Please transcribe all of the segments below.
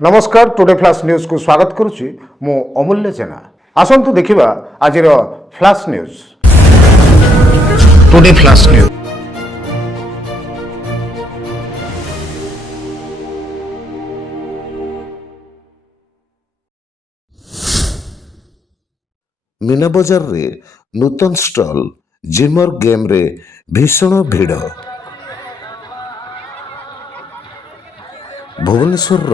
नमस्कार today flash news को स्वागत करुच्ची मु अमूल्य जेना। आसंतु देखिबा आजिर flash news. Today flash news. Meena Bazaar रे नूतन स्टॉल जिमर गेम रे भीषण भिड़। भुवनेश्वर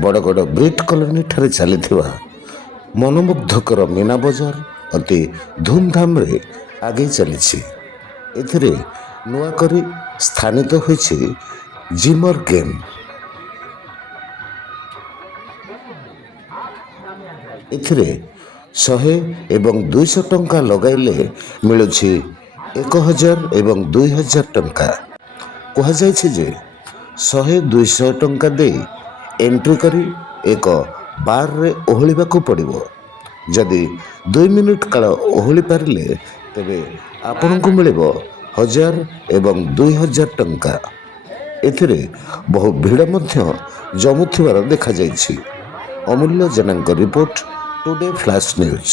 बड़गड़ ब्रिट कॉलोनी ठारे चलीथिबा मनमुग्धकर मीना बजार अति धूमधाम रे आगे चलीछि। एथिरे नुआ करी स्थानित होइछि जिमर गेम। एथिरे 100 एवं 200 टंका लगाइले मिलुछि 1000 एवं 2000 टंका। कहा जाइछि जे 100-200 टंका दे एंट्री करी एक बार रे ओहलिबाकू पड़िबो। जदि 2 मिनिट काल ओहली पारिले तेबे आपनकू मिलिबो 1000 एवं 2000 टंका। एथिरे बहु भिड़ मध्य जमुथिबार देखा जाइछि। अमूल्य जेनांक रिपोर्ट टुडे फ्लाश न्यूज।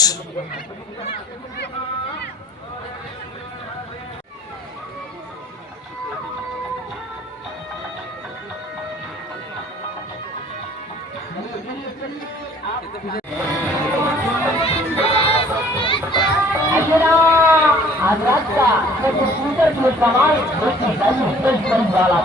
आज रात का सुंदर जो कमाई वाला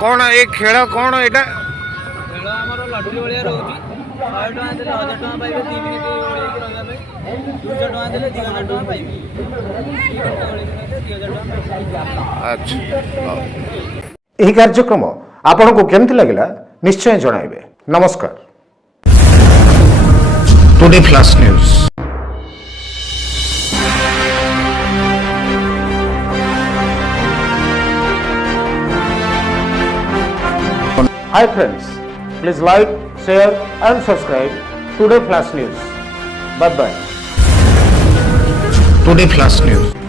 कौन ए खेल कौन एटा खेल आमर लडुली भाया रोचे 100 टका देले 1000 टका पाइबे 2 मिनिट ओळेकी रहबा पे 200 टका देले 2000 टका पाइबे 2000 टका। अच्छा एही कार्यक्रम आपन को केमति लागिला निश्चय जणाइबे। नमस्कार today flash news. Hi friends, please like, share and subscribe Today Flash News. Bye bye. Today Flash News.